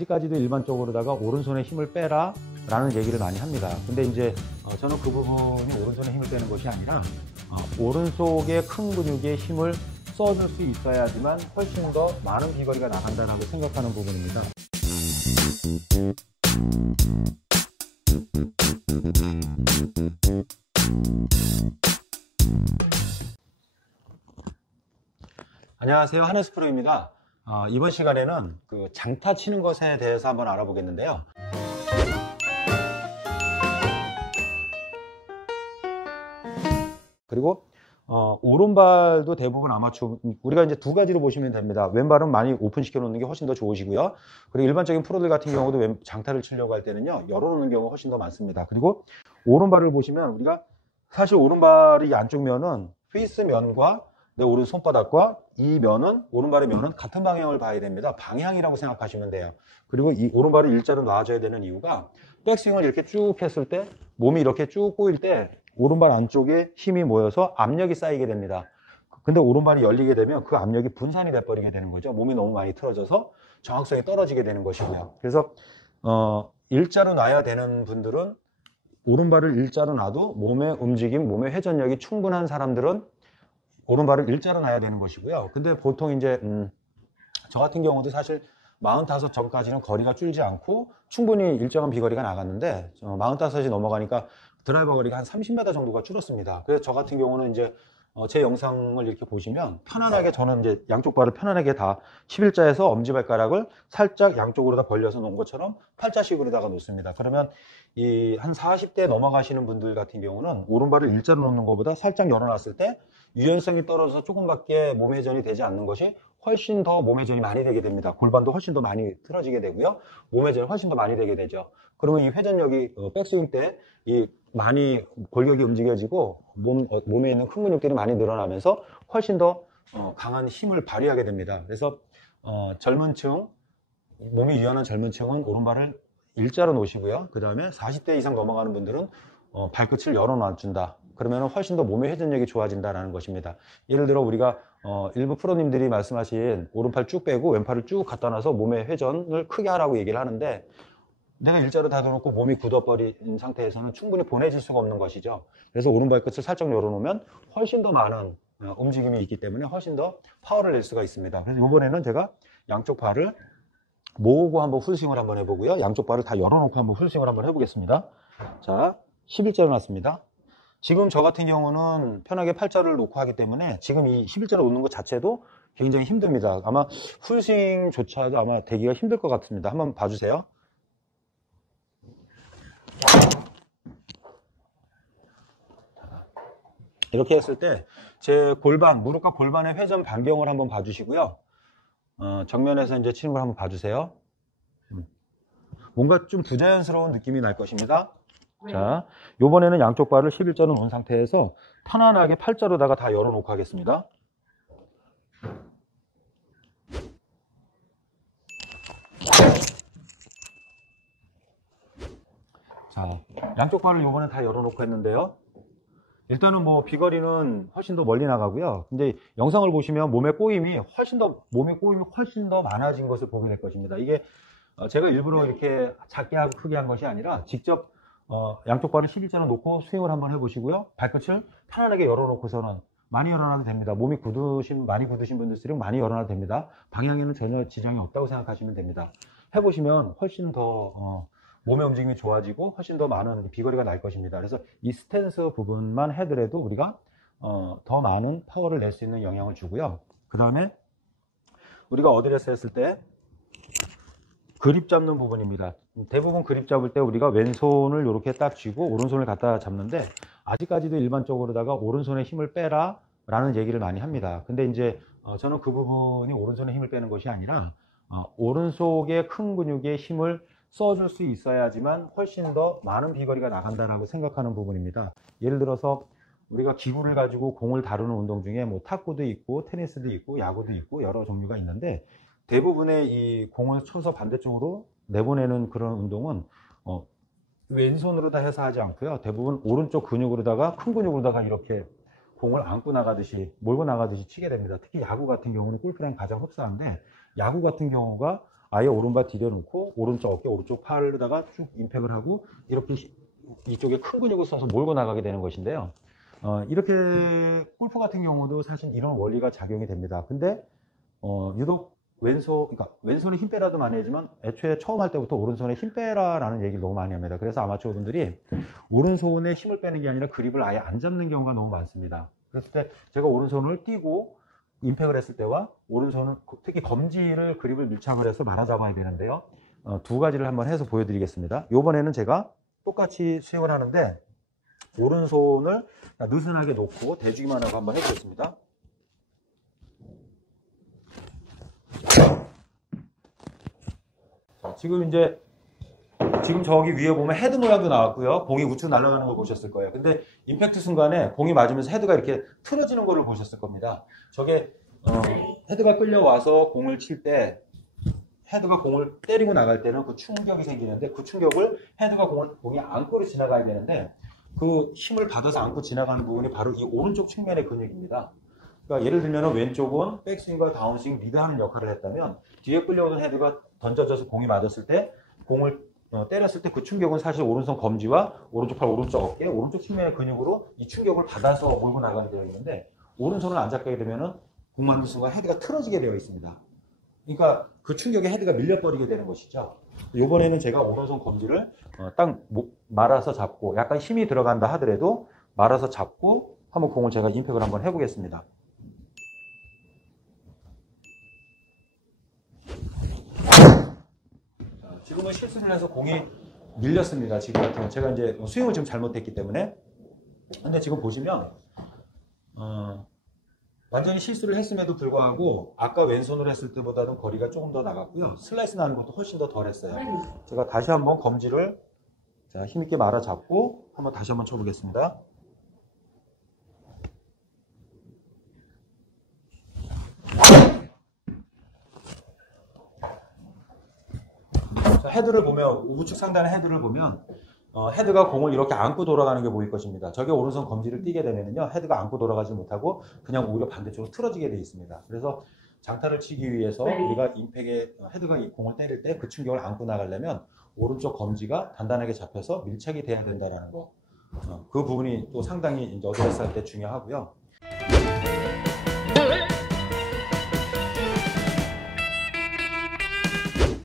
아직까지도 일반적으로다가 오른손에 힘을 빼라 라는 얘기를 많이 합니다. 근데 이제 저는 그 부분이 오른손에 힘을 빼는 것이 아니라 오른쪽의 큰 근육에 힘을 써줄 수 있어야지만 훨씬 더 많은 비거리가 나간다고 생각하는 부분입니다. 안녕하세요, 하늘스 프로입니다. 이번 시간에는 그 장타 치는 것에 대해서 한번 알아보겠는데요. 그리고 오른발도 대부분 아마추어, 우리가 이제 두 가지로 보시면 됩니다. 왼발은 많이 오픈시켜 놓는 게 훨씬 더 좋으시고요. 그리고 일반적인 프로들 같은 경우도 장타를 치려고 할 때는요, 열어놓는 경우가 훨씬 더 많습니다. 그리고 오른발을 보시면 우리가 사실 오른발이 안쪽 면은 페이스 면과 내 오른 손바닥과 이 면은, 오른발의 면은 같은 방향을 봐야 됩니다. 방향이라고 생각하시면 돼요. 그리고 이 오른발을 일자로 놔줘야 되는 이유가 백스윙을 이렇게 쭉 했을 때 몸이 이렇게 쭉 꼬일 때 오른발 안쪽에 힘이 모여서 압력이 쌓이게 됩니다. 근데 오른발이 열리게 되면 그 압력이 분산이 돼버리게 되는 거죠. 몸이 너무 많이 틀어져서 정확성이 떨어지게 되는 것이고요. 그래서 일자로 놔야 되는 분들은, 오른발을 일자로 놔도 몸의 움직임, 몸의 회전력이 충분한 사람들은 오른발을 일자로 놔야 되는 것이고요. 근데 보통 이제 저 같은 경우도 사실 45 전까지는 거리가 줄지 않고 충분히 일정한 비거리가 나갔는데 45이 넘어가니까 드라이버 거리가 한 30m 정도가 줄었습니다. 그래서 저 같은 경우는 이제 제 영상을 이렇게 보시면 편안하게, 저는 이제 양쪽 발을 편안하게 다 11자에서 엄지발가락을 살짝 양쪽으로 다 벌려서 놓은 것처럼 팔자식으로다가 놓습니다. 그러면 이 한 40대 넘어가시는 분들 같은 경우는 오른발을 일자로 놓는 것보다 살짝 열어놨을 때 유연성이 떨어져서 조금밖에 몸 회전이 되지 않는 것이 훨씬 더 몸 회전이 많이 되게 됩니다. 골반도 훨씬 더 많이 틀어지게 되고요. 몸 회전이 훨씬 더 많이 되게 되죠. 그러면 이 회전력이 백스윙 때 이 많이 골격이 움직여지고 몸에 있는 큰 근육들이 많이 늘어나면서 훨씬 더 강한 힘을 발휘하게 됩니다. 그래서 젊은 층, 몸이 유연한 젊은 층은 오른발을 일자로 놓으시고요. 그 다음에 40대 이상 넘어가는 분들은 발끝을 열어 놔준다. 그러면 훨씬 더 몸의 회전력이 좋아진다는 것입니다. 예를 들어 우리가 일부 프로님들이 말씀하신 오른팔 쭉 빼고 왼팔을 쭉 갖다 놔서 몸의 회전을 크게 하라고 얘기를 하는데, 내가 일자로 닫아놓고 몸이 굳어버린 상태에서는 충분히 보내질 수가 없는 것이죠. 그래서 오른발 끝을 살짝 열어놓으면 훨씬 더 많은 움직임이 있기 때문에 훨씬 더 파워를 낼 수가 있습니다. 그래서 이번에는 제가 양쪽 발을 모으고 한번 풀스윙을 한번 해보고요. 양쪽 발을 다 열어놓고 한번 풀스윙을 한번 해보겠습니다. 자, 11자로 놨습니다. 지금 저 같은 경우는 편하게 팔자를 놓고 하기 때문에 지금 이 11자로 놓는 것 자체도 굉장히 힘듭니다. 아마 풀스윙조차도 아마 되기가 힘들 것 같습니다. 한번 봐주세요. 이렇게 했을 때 제 골반, 무릎과 골반의 회전 반경을 한번 봐주시고요. 정면에서 이제 치는 걸 한번 봐주세요. 뭔가 좀 부자연스러운 느낌이 날 것입니다. 자, 요번에는 양쪽 발을 11자로 놓은 상태에서 편안하게 팔자로다가 다 열어놓고 하겠습니다. 자, 양쪽 발을 요번에 다 열어놓고 했는데요. 일단은 뭐 비거리는 훨씬 더 멀리 나가고요. 근데 영상을 보시면 몸의 꼬임이 훨씬 더 많아진 것을 보게 될 것입니다. 이게 제가 일부러 이렇게 작게 하고 크게 한 것이 아니라 직접 양쪽 발을 11자로 놓고 스윙을 한번 해보시고요. 발끝을 편안하게 열어놓고서는 많이 열어놔도 됩니다. 몸이 많이 굳으신 분들은 많이 열어놔도 됩니다. 방향에는 전혀 지장이 없다고 생각하시면 됩니다. 해보시면 훨씬 더 몸의 움직임이 좋아지고 훨씬 더 많은 비거리가 날 것입니다. 그래서 이 스탠스 부분만 해더라도 우리가 더 많은 파워를 낼 수 있는 영향을 주고요. 그 다음에 우리가 어드레스 했을 때 그립 잡는 부분입니다. 대부분 그립 잡을 때 우리가 왼손을 이렇게 딱 쥐고 오른손을 갖다 잡는데, 아직까지도 일반적으로다가 오른손에 힘을 빼라 라는 얘기를 많이 합니다. 근데 이제 저는 그 부분이 오른손에 힘을 빼는 것이 아니라 오른쪽의 큰 근육에 힘을 써줄 수 있어야지만 훨씬 더 많은 비거리가 나간다라고 생각하는 부분입니다. 예를 들어서 우리가 기구를 가지고 공을 다루는 운동 중에 뭐 탁구도 있고 테니스도 있고 야구도 있고 여러 종류가 있는데, 대부분의 이 공을 쳐서 반대쪽으로 내보내는 그런 운동은 왼손으로 다 해서 하지 않고요. 대부분 오른쪽 근육으로다가, 큰 근육으로다가 이렇게 공을 안고 나가듯이, 몰고 나가듯이 치게 됩니다. 특히 야구 같은 경우는 골프랑 가장 흡사한데, 야구 같은 경우가 아예 오른발 디뎌놓고 오른쪽 어깨, 오른쪽 팔에다가 쭉 임팩을 하고 이렇게 이쪽에 큰 근육을 써서 몰고 나가게 되는 것인데요. 이렇게 골프 같은 경우도 사실 이런 원리가 작용이 됩니다. 근데 유독 그러니까 왼손에 힘 빼라도 많이 하지만 애초에 처음 할 때부터 오른손에 힘 빼라라는 얘기를 너무 많이 합니다. 그래서 아마추어 분들이 오른손에 힘을 빼는 게 아니라 그립을 아예 안 잡는 경우가 너무 많습니다. 그랬을 때 제가 오른손을 띄고 임팩을 했을 때와 오른손은 특히 검지를 그립을 밀착을 해서 말아 잡아야 되는데요. 두 가지를 한번 해서 보여드리겠습니다. 이번에는 제가 똑같이 스윙을 하는데 오른손을 느슨하게 놓고 대주기만 하고 한번 해보겠습니다. 자, 지금 저기 위에 보면 헤드 모양도 나왔고요. 공이 우측 날아가는 걸 보셨을 거예요. 근데 임팩트 순간에 공이 맞으면서 헤드가 이렇게 틀어지는 거를 보셨을 겁니다. 저게 헤드가 끌려와서 공을 칠 때 헤드가 공을 때리고 나갈 때는 그 충격이 생기는데 그 충격을 헤드가 공이 안고로 지나가야 되는데 그 힘을 받아서 안고 지나가는 부분이 바로 이 오른쪽 측면의 근육입니다. 그러니까 예를 들면 왼쪽은 백스윙과 다운스윙 리드하는 역할을 했다면 뒤에 끌려오는 헤드가 던져져서 공이 맞았을 때 공을 때렸을 때 그 충격은 사실 오른손 검지와 오른쪽 팔, 오른쪽 어깨, 오른쪽 측면의 근육으로 이 충격을 받아서 몰고 나가게 되어 있는데 오른손을 안 잡게 되면은 공 맞는 순간 헤드가 틀어지게 되어 있습니다. 그러니까 그 충격에 헤드가 밀려버리게 되는 것이죠. 이번에는 제가 오른손 검지를 딱 말아서 잡고 약간 힘이 들어간다 하더라도 말아서 잡고 한번 공을 제가 임팩을 한번 해보겠습니다. 지금은 실수를 해서 공이 밀렸습니다. 지금 같은 경우 제가 이제 스윙을 좀 잘못했기 때문에. 근데 지금 보시면 완전히 실수를 했음에도 불구하고 아까 왼손으로 했을 때보다는 거리가 조금 더 나갔고요. 슬라이스 나는 것도 훨씬 더 덜 했어요. 제가 다시 한번 검지를 힘있게 말아 잡고 한번 다시 한번 쳐보겠습니다. 자, 헤드를 보면 우측 상단의 헤드를 보면 헤드가 공을 이렇게 안고 돌아가는 게 보일 것입니다. 저게 오른손 검지를 띄게 되면요 헤드가 안고 돌아가지 못하고 그냥 오히려 반대쪽으로 틀어지게 되어 있습니다. 그래서 장타를 치기 위해서 우리가 임팩에 헤드가 이 공을 때릴 때 그 충격을 안고 나가려면 오른쪽 검지가 단단하게 잡혀서 밀착이 돼야 된다는 거. 그 부분이 또 상당히 이제 어드레스 할 때 중요하고요.